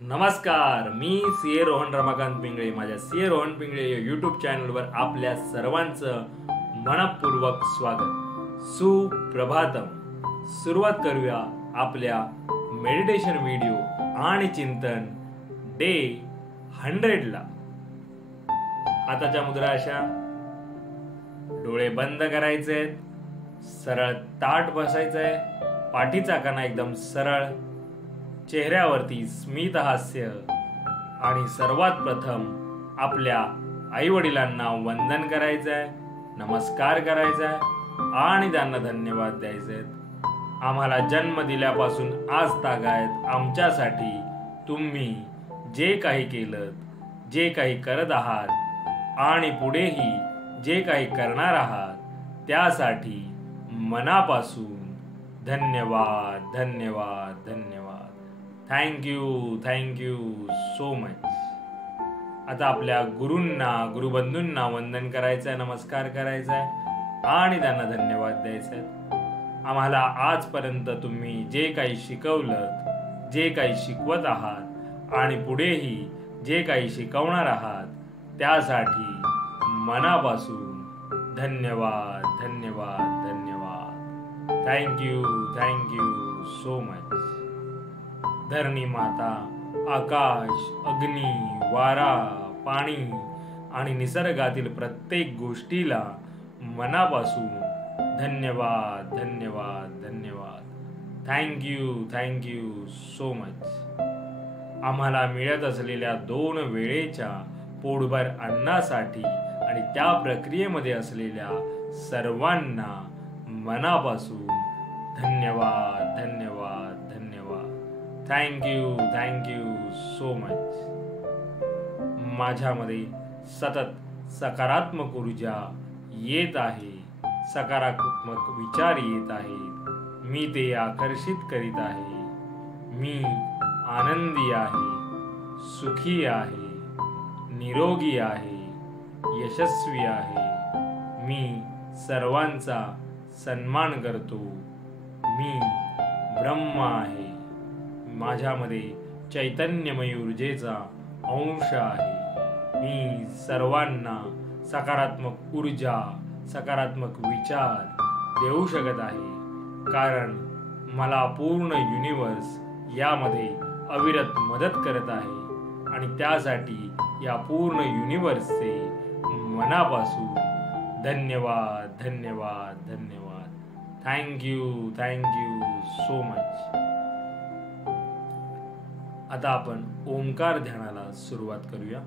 नमस्कार, मी सीए रोहन रमाकांत पिंगळे. माझ्या सीए रोहन पिंगळे या यूट्यूब चॅनलवर आपल्या सर्वांचं मनपूर्वक स्वागत. सुप्रभातम. सुरुवात करूया आपल्या मेडिटेशन व्हिडिओ आणि चिंतन डे 100ला. हाताच्या मुद्रा अशा, डोळे बंद करायचे, सरळ ताठ बसायचंय, पाठीचा कणा एकदम सरळ, चेहऱ्यावरती स्मित हास्य आणि सर्वात प्रथम आपल्या आई वडिलांना वंदन करायचंय, नमस्कार करायचाय आणि त्यांना धन्यवाद द्यायचे. आम्हाला जन्म दिल्यापासून आज तागायत आमच्यासाठी तुम्ही जे काही केलं, जे काही करत आहात आणि पुढेही जे काही करणार आहात त्यासाठी मनापासून धन्यवाद धन्यवाद धन्यवाद. Thank you so much. आता आपल्या गुरूंना, गुरुबंधूंना वंदन करायचंय, नमस्कार करायचाय आणि त्यांना धन्यवाद द्यायचे. आम्हाला आजपर्यंत तुम्ही जे काही शिकवलं, जे काही शिकवत आहात आणि पुढेही जे काही शिकवणार आहात त्यासाठी मनापासून धन्यवाद धन्यवाद धन्यवाद. Thank you so much. धरणी माता, आकाश, अग्नी, वारा, पाणी आणि निसर्गातील प्रत्येक गोष्टीला मनापासून धन्यवाद धन्यवाद धन्यवाद. Thank you so much. आम्हाला मिळत असलेल्या 2 वेळेच्या पोटभर अन्नासाठी आणि त्या प्रक्रियेमध्ये असलेल्या सर्वांना मनापासून धन्यवाद धन्यवाद धन्यवाद. Thank you so much. माझ्यामध्ये सतत सकारात्मक ऊर्जा येत आहे, सकारात्मक विचार येत आहेत, मी ते आकर्षित करीत आहे. मी आनंदी आहे, सुखी आहे, निरोगी आहे, यशस्वी आहे. मी सर्वांचा सन्मान करतो. मी ब्रह्म आहे. माझ्यामध्ये चैतन्यमय ऊर्जेचा अंश आहे. मी सर्वांना सकारात्मक ऊर्जा, सकारात्मक विचार देऊ शकत आहे, कारण मला पूर्ण युनिवर्स यामध्ये अविरत मदत करत आहे आणि त्यासाठी या पूर्ण युनिवर्सचे मनापासून धन्यवाद धन्यवाद धन्यवाद. Thank you so much. आता आपण ओंकार ध्यानाला सुरुवात करूया.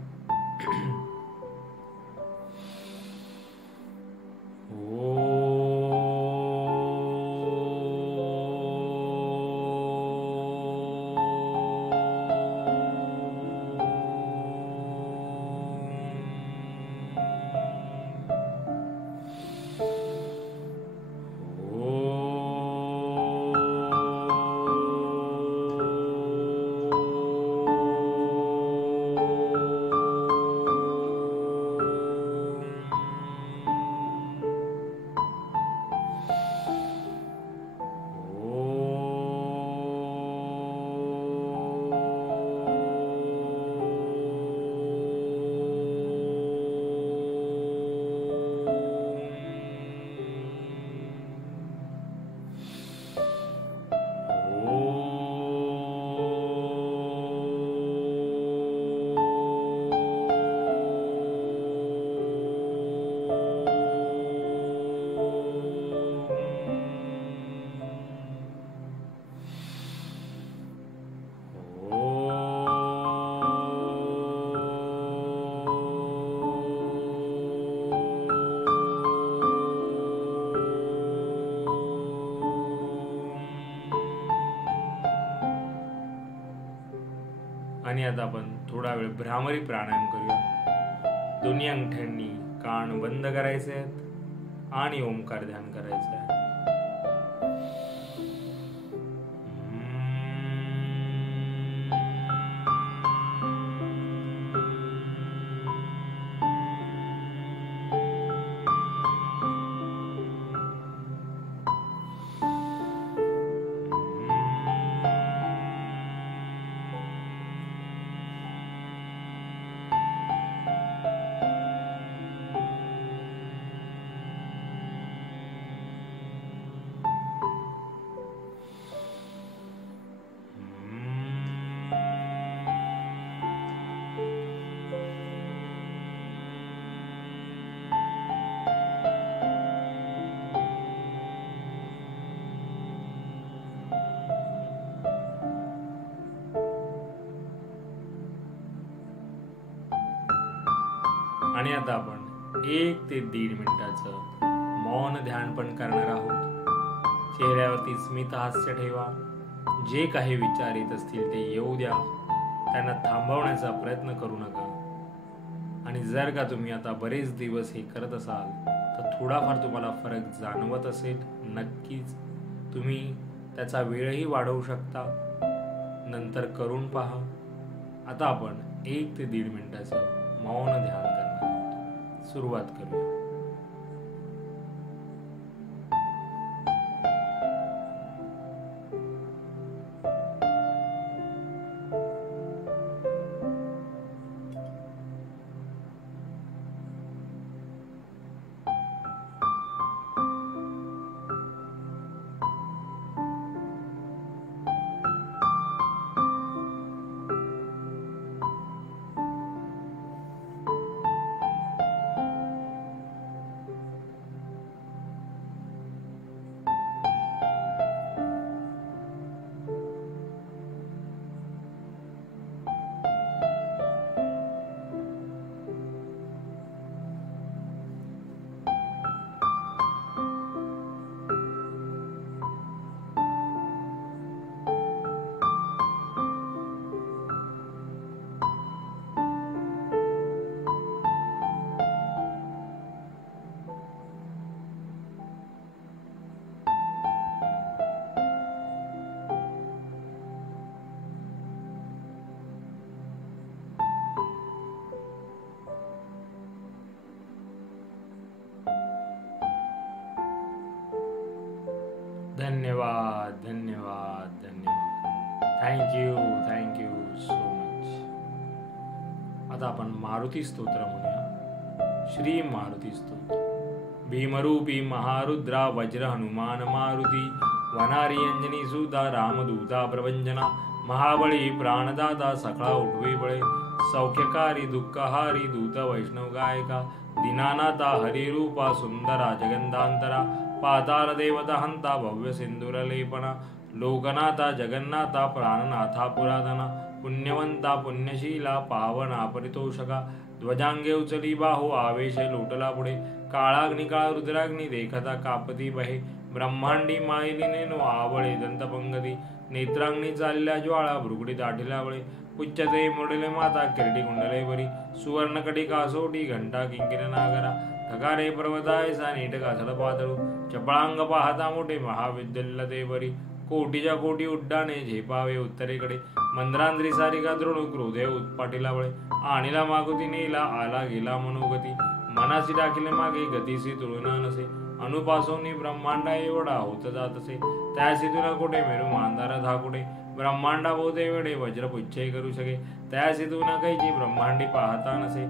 आणि आता आपण थोडा वेळ भ्रामरी प्राणायाम करूया. दोन्ही अंगठ्यांनी कान बंद करायचे आहेत आणि ओंकार ध्यान करायचं आहे. आणि आता आपण 1 ते 1.5 मिनिटाचं मौन ध्यान पण करणार आहोत. चेहऱ्यावरती स्मित हास्य ठेवा. जे काही विचार येत असतील ते येऊ द्या, त्यांना थांबवण्याचा प्रयत्न करू नका. आणि जर का तुम्ही आता बरेच दिवस हे करत असाल तर थोडाफार तुम्हाला फरक जाणवत असेल, नक्कीच तुम्ही त्याचा वेळही वाढवू शकता. नंतर करून पहा. आता आपण 1 ते 1.5 मिनिटाचं मौन ध्यान करणार आहोत. सुरुवात करूया. धन्यवाद धन्यवाद धन्यवाद. Thank you so much. आता आपण मारुती स्तोत्र म्हणूया. श्री मारुती स्तोत्र. भीमरूपी महारुद्रा वज्र हनुमान मारुती वनारी अंजनी सुता रामदूता प्रभंजना महाबळी प्राणदाता सकळा उठवी बळे सौख्यकारी दुःखहारी दूत वैष्णव गायका दीनानाथा हरिरूपा सुंदरा जगंधांतरा पाताल देवता हंता भव्य सिंधुर लेपना लोकनाथा जगन्नाथा प्राणनाथा पुरातना पुण्यवंता पुण्यशीला पावना परितोषका ध्वजांगे उचली बाहू आवेश लोटला पुढे काळाग्नि काळ रुद्राग्नी देखता कापती बहे ब्रह्मांडी मायलीने नो आवळे दंतपंगती नेत्राग्नी चालल्या ज्वाळा भृगुडी दाढीला वळे उच्चते मुरडले माता किरटी कुंडले बरी सुवर्णकटी कासोटी घंटा किंकिर नागरा ठकारे पर्वतायसा नीटका सड पातळू चपळांग पाहता मोठे महाविद्यालय ते बरी कोटीच्या कोटी उड्डाणे झेपावे उत्तरेकडे मंद्रांद्री सारिका द्रोणू क्रोधे उत्पाटीला वळे आणीला मागुती नेला आला गेला मनोगती मनासी टाकिले मागे गतीसी तुळना नसे अनुपासोनी ब्रह्मांडा एवढा होत जात असे त्यासी तुला कोठे मेरू मांदार धाकुटे ब्रह्मांडा बोधे वेळे वज्रपुच्छे करू शके त्यासी तुला कैची ब्रह्मांडी पाहता नसे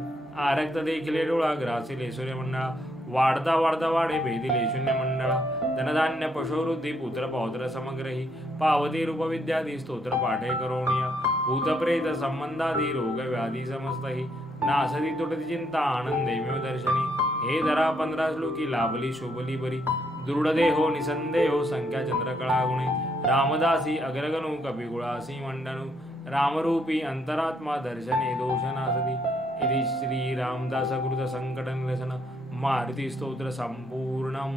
आरक्त देखिले डोळा ग्रासिले सूर्य मंडळा वाढता वाढता वाढे भेदिले शून्य मंडळा धनधान्य पशुवृद्धी पुत्र पौत्र समग्रही पावती रूपविद्यादी स्तोत्र पाठे करोणिया भूतप्रेत संबंधादी रोग व्याधी समस्तही नासदी तुटती चिंता आनंदे मेव दर्शनी हे धरा 15 श्लोकी लाभली शोभली बरी दृढदेहो निसंदेहो संख्या चंद्रकळा गुणे रामदासी अग्रगणू कपिकुळासी मंडनु रामरूपी अंतरात्मा दर्शने दोषनासदी इति श्री रामदासकृत संकट निरसन मारुती स्तोत्र संपूर्णम.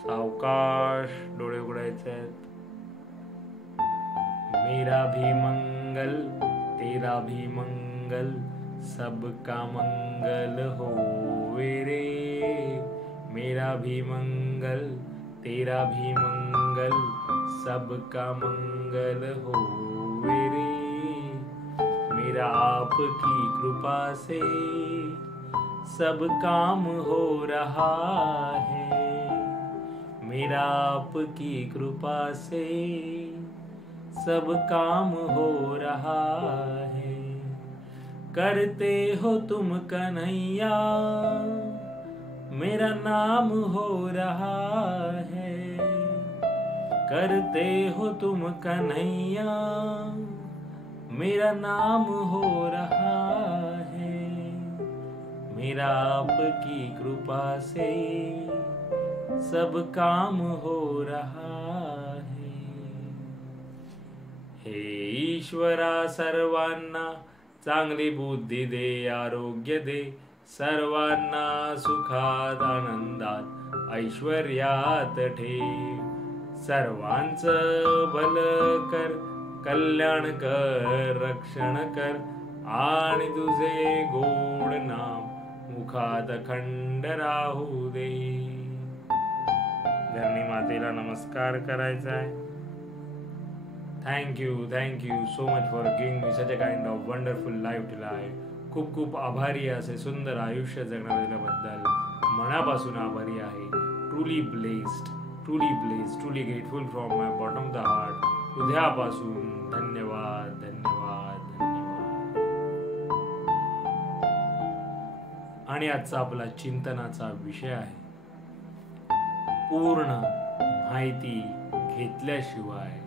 सावकाश डोळे उघडायचे आहेत. मेरा भी मंगल तेरा भी मंगल सबका मंगल होवे रे मेरा भी मंगल तेरा भी मंगल सबका मंगल होवे रे मेरा आपकी कृपा से सब काम हो रहा है मेरा आपकी कृपा से सब काम हो रहा है करते हो तुम कन्हैया मेरा नाम हो रहा है करते हो तुम कन्हैया मेरा नाम हो रहा है मेरा आपकी कृपा से सब काम हो रहा है. ईश्वरा सर्वांना चांगली बुद्धी दे, आरोग्य दे, सर्वांना सुखात आनंदात ऐश्वर्यात ठेव. सर्वांचं भलं कर, कल्याण कर, रक्षण कर, आणि तुझे गोड नाम मुखात अखंड राहू दे. धरणी मातेला नमस्कार करायचा आहे. Thank you so much for giving me such a kind of wonderful life to life. खूप खूप आभारी असे सुंदर आयुष्य जगण्याबद्दल मनापासून आभारी आहे. Truly blessed, truly grateful from my bottom of the heart. हृदयापासून धन्यवाद, धन्यवाद, धन्यवाद. आणि आजचा आपला चिंतनाचा विषय आहे, पूर्ण माहिती घेतल्याशिवाय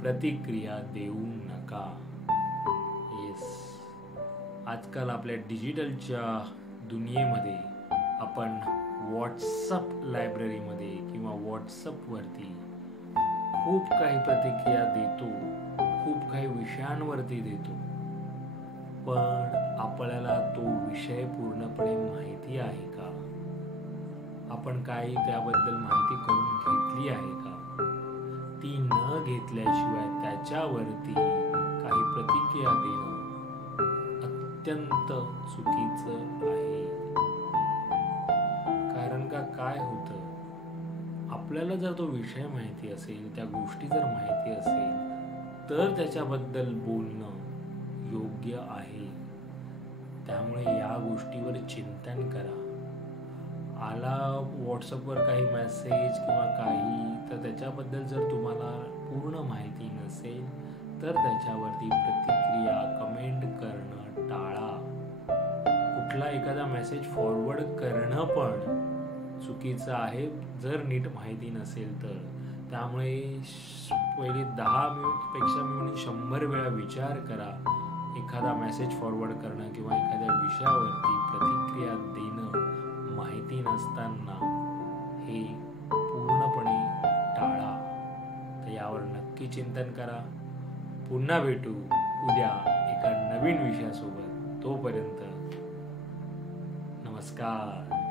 प्रतिक्रिया देऊ नका. येस, आजकाल आपल्या डिजिटलच्या दुनियेमध्ये आपण व्हॉट्सअप लायब्ररीमध्ये किंवा व्हॉट्सअपवरती खूप काही प्रतिक्रिया देतो, खूप काही विषयांवरती देतो, पण आपल्याला तो विषय पूर्णपणे माहिती आहे का? आपण काही त्याबद्दल माहिती करून घेतली आहे का? ती न घेतल्याशिवाय त्याच्यावरती काही प्रतिक्रिया देणं अत्यंत चुकीचं आहे. कारण का काय होतं, आपल्याला जर तो विषय माहिती असेल, त्या गोष्टी जर माहिती असेल, तर त्याच्याबद्दल बोलणं योग्य आहे. त्यामुळे या गोष्टीवर चिंतन करा. आला व्हॉट्सअपवर काही मेसेज किंवा काही, तर त्याच्याबद्दल जर तुम्हाला पूर्ण माहिती नसेल तर त्याच्यावरती प्रतिक्रिया, कमेंट करणं टाळा. कुठला एखादा मेसेज फॉरवर्ड करणं पण चुकीचं आहे जर नीट माहिती नसेल तर. त्यामुळे पहिले 10 मिनिटपेक्षा मी म्हणेन 100 वेळा विचार करा. एखादा मेसेज फॉरवर्ड करणं किंवा एखाद्या विषयावरती प्रतिक्रिया देणं माहिती नसताना हे पूर्णपणे टाळा. तर यावर नक्की चिंतन करा. पुन्हा भेटू उद्या एका नवीन विषयासोबत. तोपर्यंत नमस्कार.